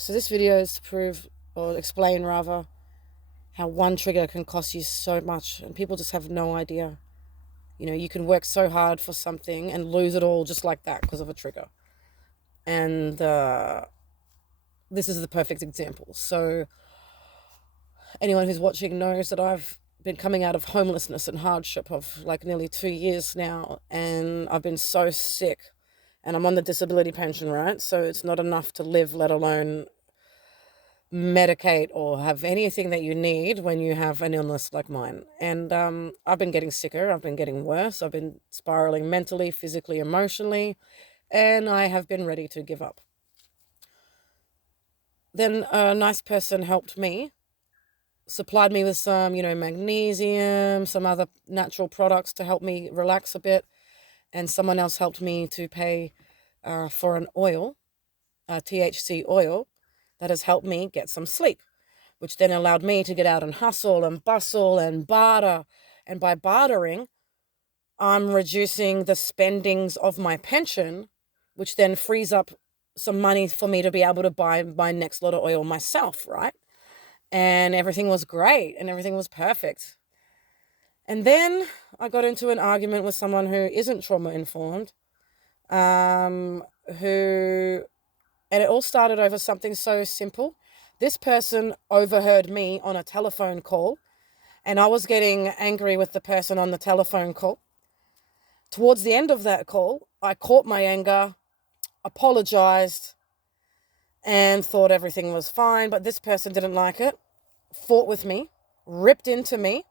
So this video is to prove, or explain rather, how one trigger can cost you so much, and people just have no idea. You can work so hard for something and lose it all just like that because of a trigger. And this is the perfect example. So anyone who's watching knows that I've been coming out of homelessness and hardship of like nearly 2 years now, and I've been so sick, and I'm on the disability pension, right? So it's not enough to live, let alone medicate or have anything that you need when you have an illness like mine. And I've been getting sicker, I've been getting worse, I've been spiraling mentally, physically, emotionally, and I have been ready to give up. Then a nice person helped me, supplied me with some, magnesium, some other natural products to help me relax a bit, and someone else helped me to pay for an oil, a THC oil, that has helped me get some sleep, which then allowed me to get out and hustle and bustle and barter. And by bartering, I'm reducing the spendings of my pension, which then frees up some money for me to be able to buy my next lot of oil myself, right? And everything was great and everything was perfect. And then I got into an argument with someone who isn't trauma informed, who, and it all started over something so simple. This person overheard me on a telephone call, and I was getting angry with the person on the telephone call. Towards the end of that call, I caught my anger, apologized, and thought everything was fine, but this person didn't like it, fought with me, ripped into me.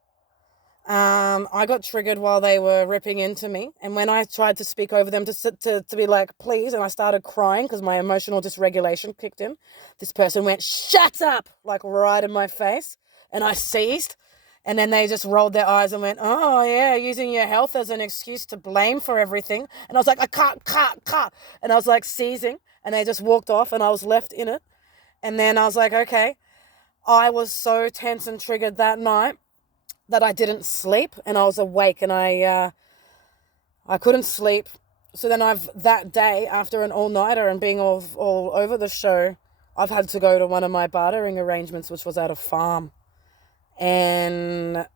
I got triggered while they were ripping into me, and when I tried to speak over them to be like, please, and I started crying because my emotional dysregulation kicked in, this person went, shut up, like right in my face, and I seized, and then they just rolled their eyes and went, oh yeah, using your health as an excuse to blame for everything. And I was like, I can't, and I was like seizing, and they just walked off, and I was left in it. And then I was like, okay, I was so tense and triggered that night that I didn't sleep, and I was awake, and I couldn't sleep. So then that day, after an all-nighter and being all over the show, I've had to go to one of my bartering arrangements, which was at a farm. And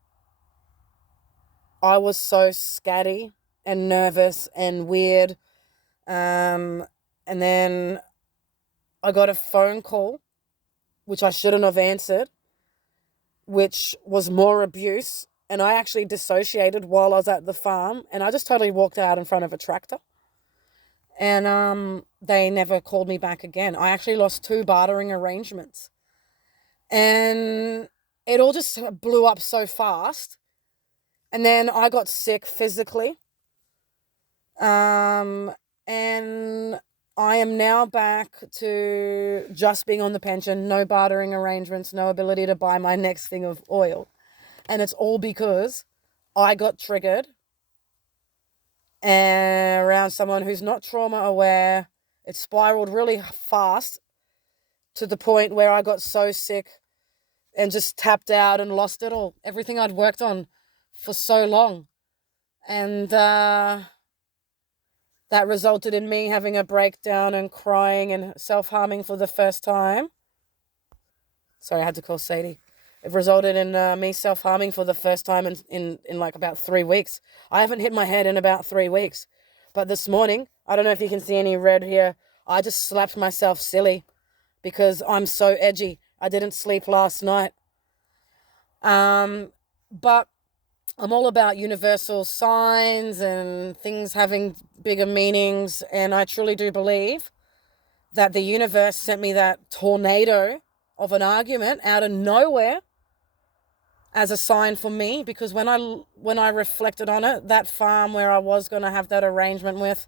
I was so scatty and nervous and weird. And then I got a phone call, which I shouldn't have answered, which was more abuse. And I actually dissociated while I was at the farm, and I just totally walked out in front of a tractor. And they never called me back again. I actually lost 2 bartering arrangements. And it all just blew up so fast. And then I got sick physically. And I am now back to just being on the pension, no bartering arrangements, no ability to buy my next thing of oil. And it's all because I got triggered around someone who's not trauma aware. It spiraled really fast to the point where I got so sick and just tapped out and lost it all. Everything I'd worked on for so long. And that resulted in me having a breakdown and crying and self-harming for the first time. Sorry, I had to call Sadie. It resulted in me self-harming for the first time in like about 3 weeks. I haven't hit my head in about 3 weeks. But this morning, I don't know if you can see any red here, I just slapped myself silly because I'm so edgy. I didn't sleep last night. But I'm all about universal signs and things having bigger meanings. And I truly do believe that the universe sent me that tornado of an argument out of nowhere as a sign for me, because when I reflected on it, that farm where I was going to have that arrangement with,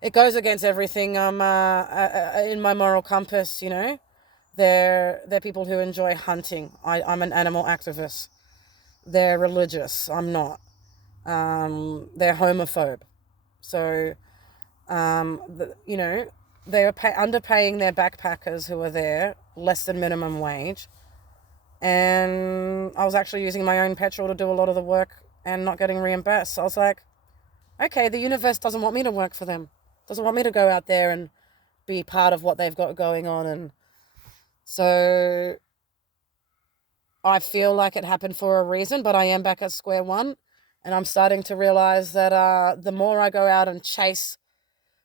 it goes against everything in my moral compass, They're people who enjoy hunting. I'm an animal activist. They're religious. I'm not. They're homophobe. So, they are underpaying their backpackers who are there, less than minimum wage. And I was actually using my own petrol to do a lot of the work and not getting reimbursed. So I was like, okay, the universe doesn't want me to work for them. Doesn't want me to go out there and be part of what they've got going on and So I feel like it happened for a reason, but I am back at square one. And I'm starting to realize that the more I go out and chase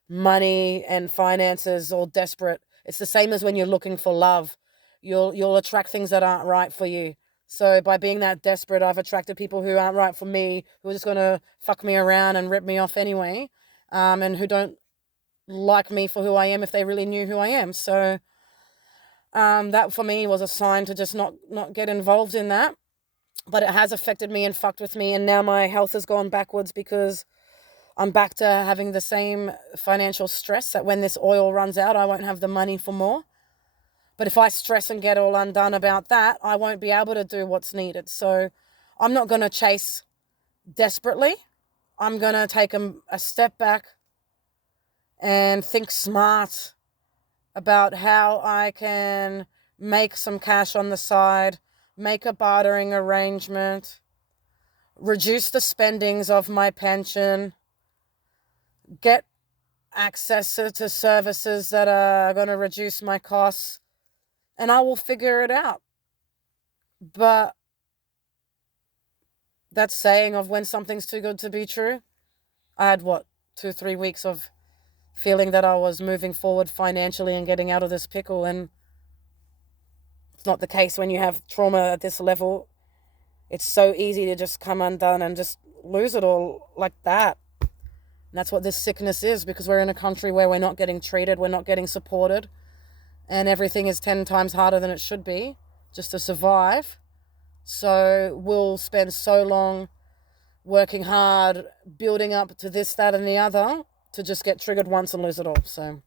money and finances all desperate, it's the same as when you're looking for love. You'll attract things that aren't right for you. So by being that desperate, I've attracted people who aren't right for me, who are just going to fuck me around and rip me off anyway, and who don't like me for who I am if they really knew who I am. So that for me was a sign to just not get involved in that. But it has affected me and fucked with me, and now my health has gone backwards because I'm back to having the same financial stress that when this oil runs out, I won't have the money for more. But if I stress and get all undone about that, I won't be able to do what's needed. So I'm not going to chase desperately. I'm going to take a step back and think smart about how I can make some cash on the side, make a bartering arrangement, reduce the spendings of my pension, get access to services that are going to reduce my costs, and I will figure it out. But that saying of when something's too good to be true, I had 2-3 weeks of feeling that I was moving forward financially and getting out of this pickle, and it's not the case when you have trauma at this level. It's so easy to just come undone and just lose it all like that. And that's what this sickness is, because we're in a country where we're not getting treated, we're not getting supported, and everything is 10 times harder than it should be just to survive. So we'll spend so long working hard, building up to this, that, and the other, to just get triggered once and lose it all. So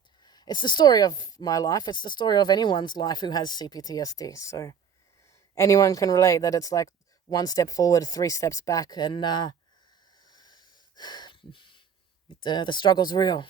it's the story of my life. It's the story of anyone's life who has C-PTSD. So anyone can relate that it's like 1 step forward, 3 steps back, and the struggle's real.